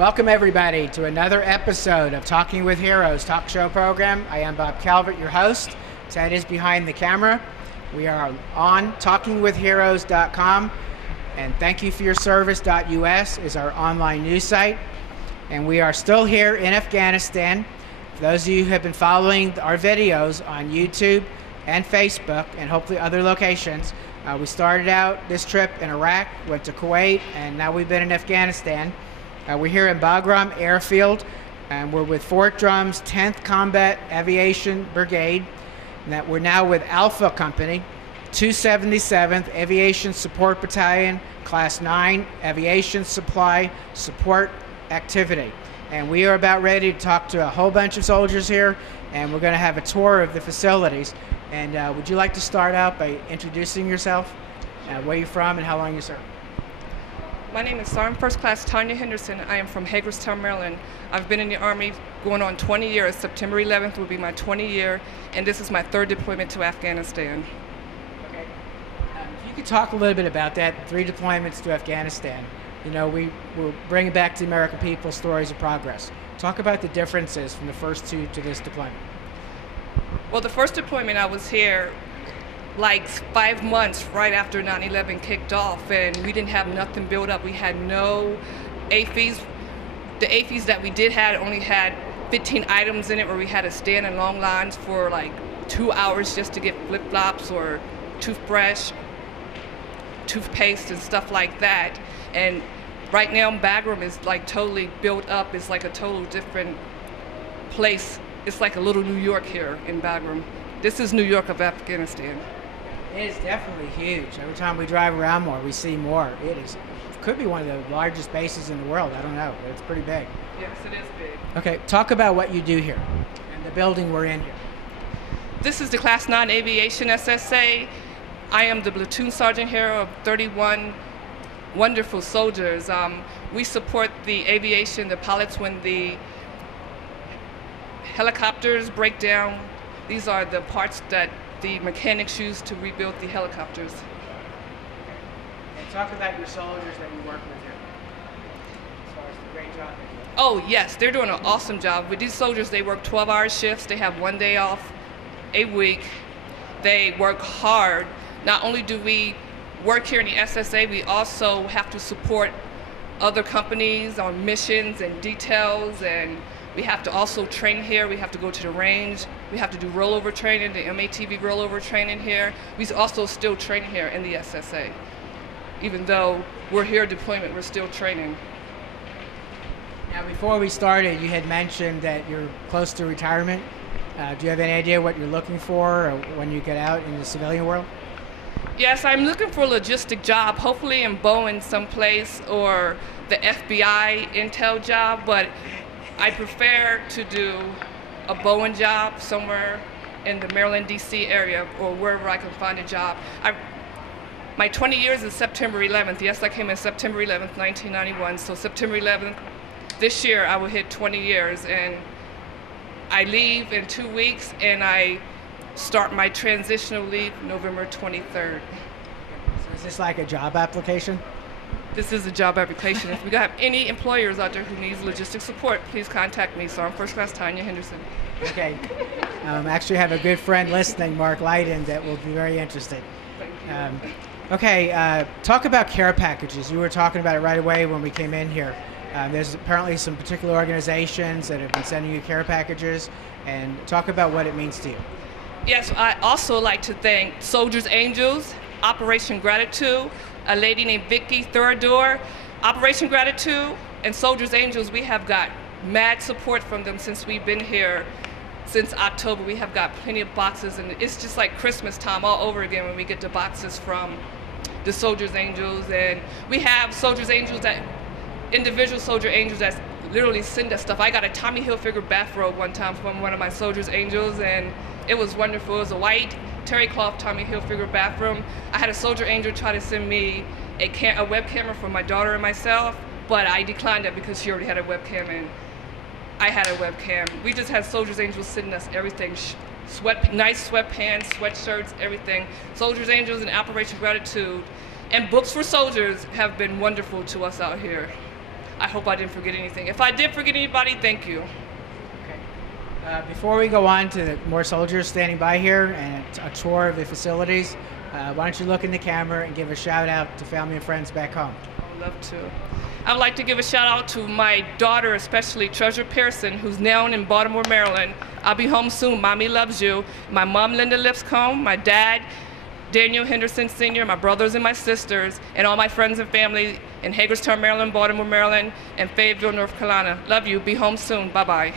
Welcome everybody to another episode of Talking with Heroes talk show program. I am Bob Calvert, your host. Ted is behind the camera. We are on talkingwithheroes.com, and thank you for your service.us is our online news site. And we are still here in Afghanistan. For those of you who have been following our videos on YouTube and Facebook and hopefully other locations, we started out this trip in Iraq, went to Kuwait, and now we've been in Afghanistan. We're here in Bagram Air Field, and we're with Fort Drum's 10th Combat Aviation Brigade. And that we're now with Alpha Company, 277th Aviation Support Battalion Class 9 Aviation Supply Support Activity. And we are about ready to talk to a whole bunch of soldiers here, and we're going to have a tour of the facilities. And would you like to start out by introducing yourself, where you're from, and how long you served? My name is Sergeant First Class Tonya Henderson. I am from Hagerstown, Maryland. I've been in the Army going on 20 years. September 11th will be my 20th year, and this is my third deployment to Afghanistan. Okay. If you could talk a little bit about that, 3 deployments to Afghanistan. You know, we're bringing back to the American people stories of progress. Talk about the differences from the first 2 to this deployment. Well, the first deployment I was here like 5 months right after 9/11 kicked off, and we didn't have nothing built up. We had no AFEs. The AFEs that we did had only had 15 items in it, where we had to stand in long lines for like 2 hours just to get flip-flops or toothbrush, toothpaste, and stuff like that. And right now Bagram is like totally built up. It's like a total different place. It's like a little New York here in Bagram. This is New York of Afghanistan. It is definitely huge. Every time we drive around more, we see more. It could be one of the largest bases in the world. I don't know, but it's pretty big. Yes, it is big. Okay, talk about what you do here and the building we're in here. This is the Class 9 Aviation SSA. I am the Platoon Sgt here of 31 wonderful soldiers. We support the aviation, the pilots when the helicopters break down. These are the parts that the mechanics use to rebuild the helicopters. And talk about your soldiers that you work with here, as far as the great job they do. Oh yes, they're doing an awesome job. With these soldiers, they work 12-hour shifts. They have 1 day off a week. They work hard. Not only do we work here in the SSA, we also have to support other companies on missions and details, and we have to also train here. We have to go to the range. We have to do rollover training, the MATV rollover training here. We also still train here in the SSA. Even though we're here deployment, we're still training. Now, before we started, you had mentioned that you're close to retirement. Do you have any idea what you're looking for or when you get out in the civilian world? Yes, I'm looking for a logistic job, hopefully in Boeing someplace or the FBI intel job, but I prefer to do a Boeing job somewhere in the Maryland, D.C. area, or wherever I can find a job. My 20 years is September 11th. Yes, I came in September 11th, 1991. So September 11th, this year I will hit 20 years. And I leave in 2 weeks, and I start my transitional leave November 23rd. So is this like a job application? This is a job application. If we have any employers out there who needs logistic support, please contact me. Sergeant First Class Tonya Henderson. Okay. Actually, I have a good friend listening, Mark Leiden, that will be very interested. Okay, talk about care packages. You were talking about it right away when we came in here. There's apparently some particular organizations that have been sending you care packages, and talk about what it means to you. Yes, I also like to thank Soldiers Angels, Operation Gratitude, a lady named Vicky Thurador. Operation Gratitude and Soldiers Angels, we have got mad support from them since we've been here since October. We have got plenty of boxes, and it's just like Christmas time all over again when we get the boxes from the Soldiers Angels. And we have Soldiers Angels, that individual Soldier Angels that literally send us stuff. I got a Tommy Hilfiger bathrobe one time from one of my Soldiers Angels, and it was wonderful. It was a white terry cloth Tommy Hilfiger bathroom. I had a Soldier Angel try to send me a web camera for my daughter and myself, but I declined it because she already had a webcam and I had a webcam. We just had Soldiers Angels sending us everything. Nice sweatpants, sweatshirts, everything. Soldiers Angels and Operation Gratitude and books for soldiers have been wonderful to us out here. I hope I didn't forget anything. If I did forget anybody, thank you. Okay. Before we go on to the more soldiers standing by here and a tour of the facilities, why don't you look in the camera and give a shout out to family and friends back home? I would love to. I would like to give a shout out to my daughter, especially Treasure Pearson, who's now in Baltimore, Maryland. I'll be home soon. Mommy loves you. My mom, Linda Lipscomb, my dad, Daniel Henderson Sr., my brothers and my sisters, and all my friends and family in Hagerstown, Maryland, Baltimore, Maryland, and Fayetteville, North Carolina. Love you. Be home soon. Bye-bye.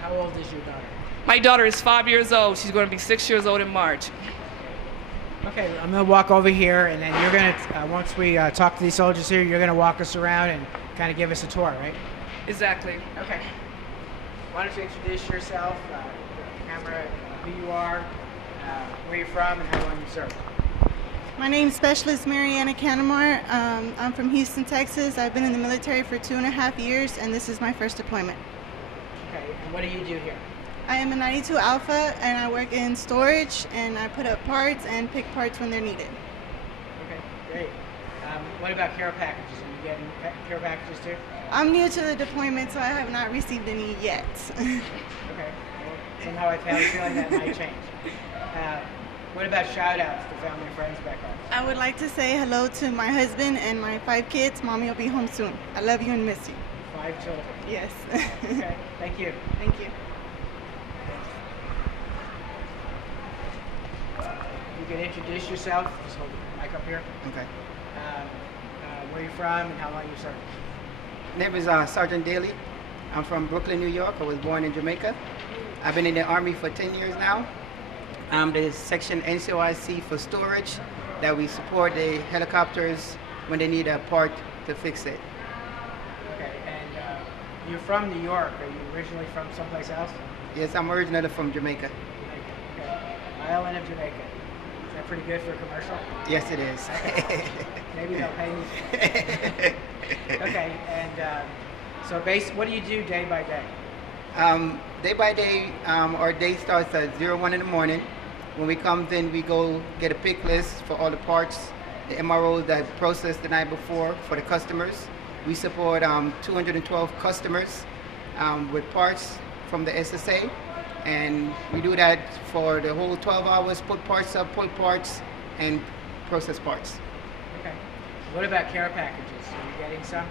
How old is your daughter? My daughter is 5 years old. She's going to be 6 years old in March. Okay, I'm going to walk over here, and then you're going to, once we talk to these soldiers here, you're going to walk us around and kind of give us a tour, right? Exactly. Okay. Why don't you introduce yourself, camera, who you are, where you're from, and how long you served. My name is Specialist Marianna Canamer. I'm from Houston, Texas. I've been in the military for 2.5 years, and this is my first deployment. Okay, and what do you do here? I am a 92 Alpha, and I work in storage, and I put up parts and pick parts when they're needed. Okay, great. What about care packages? Are you getting care packages too? I'm new to the deployment, so I have not received any yet. Okay, well, somehow I have a feeling that might change. What about shout-outs to family and friends back home? I would like to say hello to my husband and my 5 kids. Mommy will be home soon. I love you and miss you. 5 children? Yes. Okay, thank you. Thank you. You can introduce yourself. Just hold the mic up here. Okay. Where you're from and how long you served. Name is Sergeant Daley. I'm from Brooklyn, New York. I was born in Jamaica. I've been in the Army for 10 years now. I'm the section NCOIC for storage that we support the helicopters when they need a part to fix it. Okay, and you're from New York. Are you originally from someplace else? Yes, I'm originally from Jamaica. Okay. Island of Jamaica. Is that pretty good for a commercial? Yes, it is. Okay. Maybe they'll pay me. Okay, and so what do you do day by day? Day by day, our day starts at 01 in the morning. When we come in, we go get a pick list for all the parts, the MROs that processed the night before for the customers. We support 212 customers with parts from the SSA, and we do that for the whole 12 hours, put parts up, pull parts, and process parts. Okay. What about care packages? Are you getting some?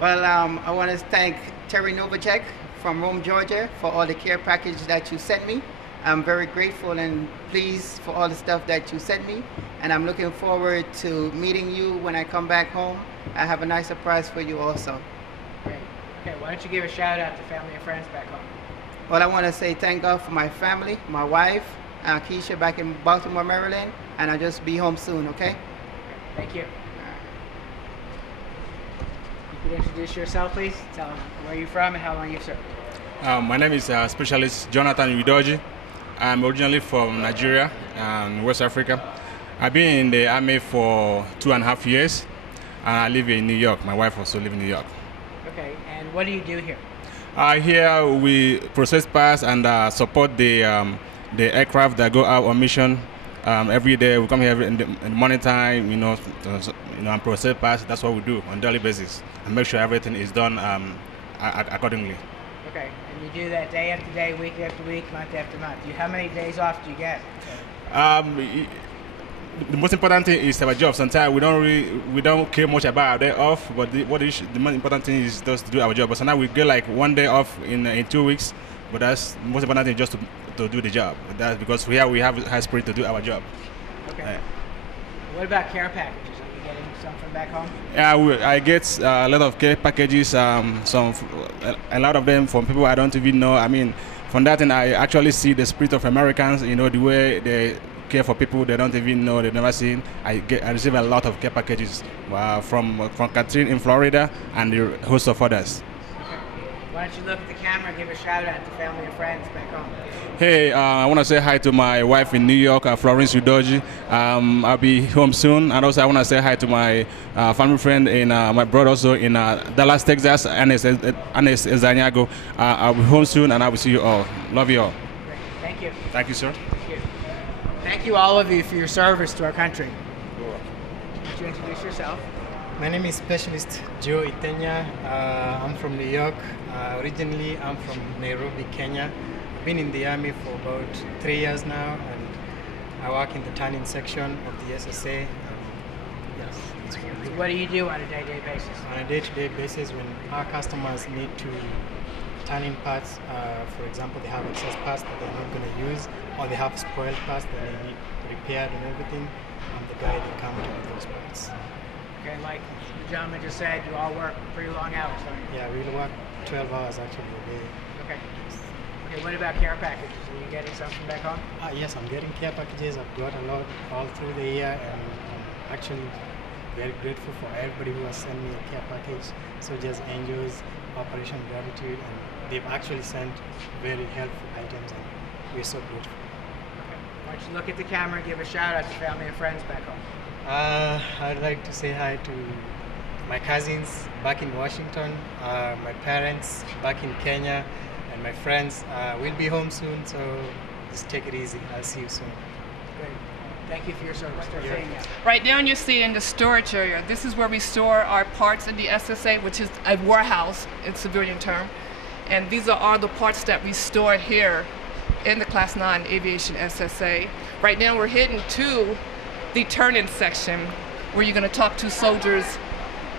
Well, I want to thank Terry Novacek from Rome, Georgia, for all the care package that you sent me. I'm very grateful and pleased for all the stuff that you sent me, and I'm looking forward to meeting you when I come back home. I have a nice surprise for you also. Great. Okay, why don't you give a shout out to family and friends back home? Well, I want to say thank God for my family, my wife, Keisha back in Baltimore, Maryland, and I'll just be home soon, okay? Thank you. You could introduce yourself, please. Tell them where you're from and how long you've served. My name is Specialist Jonathan Udoji. I'm originally from Nigeria, West Africa. I've been in the Army for 2.5 years, and I live in New York. My wife also lives in New York. Okay, and what do you do here? Here we process parts and support the aircraft that go out on mission. Every day we come here in the morning time, and process parts. That's what we do on a daily basis, and make sure everything is done accordingly. Okay, and you do that day after day, week after week, month after month. How many days off do you get? The most important thing is our job. Sometimes we don't care much about our day off, but the most important thing is just to do our job. But sometimes we get like 1 day off in 2 weeks, but that's the most important thing, just to do the job. That's because we have high spirit to do our job. Okay. What about care packages? Are you getting some from back home? Yeah, I get a lot of care packages. A lot of them from people I don't even know. I mean, from that, and I actually see the spirit of Americans. The way they care for people they don't even know, they've never seen. I receive a lot of care packages from Catherine in Florida and the host of others. Okay. Why don't you look at the camera and give a shout out to family and friends back home? Hey, I want to say hi to my wife in New York, Florence Udoji. I'll be home soon, and also I want to say hi to my family friend in my brother also in Dallas, Texas, Anes Ezanyago. I'll be home soon, and I will see you all. Love you all. Great. Thank you. Thank you, sir. Thank you. Thank you all of you for your service to our country. Cool. Would you introduce yourself? My name is Specialist Joe Ithenya. I'm from New York. Originally, I'm from Nairobi, Kenya. I've been in the Army for about 3 years now, and I work in the turning section of the SSA. Yes, that's what I do. What do you do on a day-to-day basis? On a day-to-day basis, when our customers need to turn in parts, for example, they have excess parts that they're not going to use, or they have spoiled parts that they need repaired and everything, I'm the guy that comes to get those parts. Okay, like the gentleman just said, you all work pretty long hours, don't you? Yeah, we work 12 hours actually a day. Okay. Okay, what about care packages? Are you getting something back home? Yes, I'm getting care packages. I've got a lot all through the year, and I'm actually very grateful for everybody who has sent me a care package, such as Angels, Operation Gratitude, and they've actually sent very helpful items, and we're so grateful. Okay. Why don't you look at the camera and give a shout out to family and friends back home? I'd like to say hi to my cousins back in Washington, my parents back in Kenya, and my friends. We'll be home soon, so just take it easy. I'll see you soon. Great. Thank you for your service. Right now you're seeing the storage area. This is where we store our parts in the SSA, which is a warehouse in civilian term. And these are all the parts that we store here in the Class 9 Aviation SSA. Right now we're heading to the turn-in section, where you're going to talk to soldiers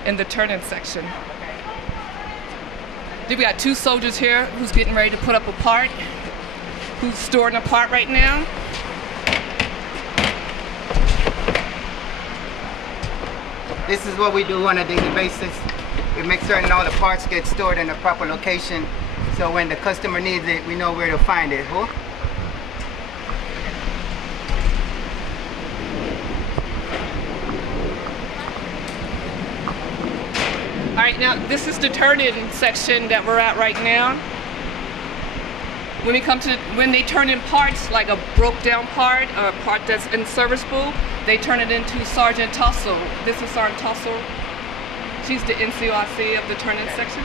in the turn-in section. Then we got 2 soldiers here who's getting ready to put up a part, who's storing a part right now. This is what we do on a daily basis. We make certain all the parts get stored in the proper location, so when the customer needs it, we know where to find it. Huh? All right, now this is the turn-in section that we're at right now. When they turn in parts, like a broke down part, or a part that's unserviceable, they turn it into Sergeant Tussle. This is Sergeant Tussle. She's the NCOIC of the turn-in section.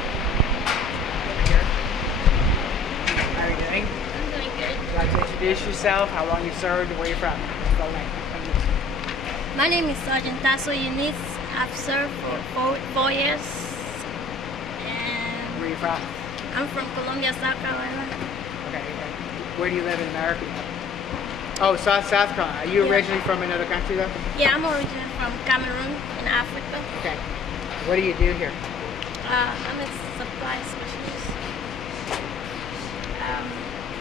How are you doing? I'm doing good. Would you like to introduce yourself, how long you've served, and where you're from? My name is Sergeant Tasso Eunice. I've served for 4 years. And Where are you from? I'm from Columbia, South Carolina. Okay. Where do you live in America? Oh, South Carolina. Are you originally from another country, though? Yeah, I'm originally from Cameroon in Africa. Okay. What do you do here? I'm a supply specialist.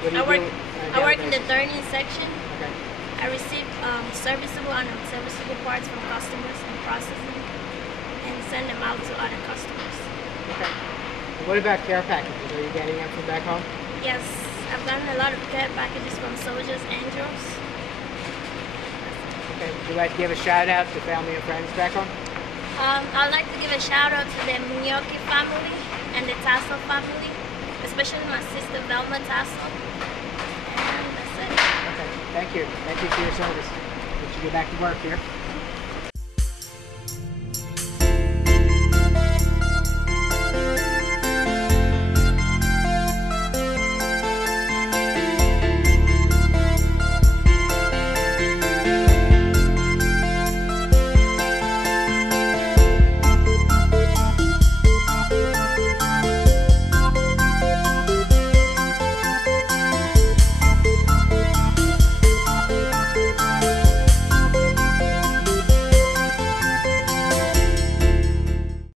What do you do? I work in the turning section. Okay. I receive serviceable and unserviceable parts from customers and process them and send them out to other customers. Okay. And what about care packages? Are you getting them from back home? Yes, I've gotten a lot of care packages from soldiers, angels. Okay. Would you like to give a shout out to family and friends back home? I'd like to give a shout out to the Munyoki family and the Tasso family, especially my sister Velma Tasso. And that's it. Okay. Thank you. Thank you for your service. Let you get back to work here.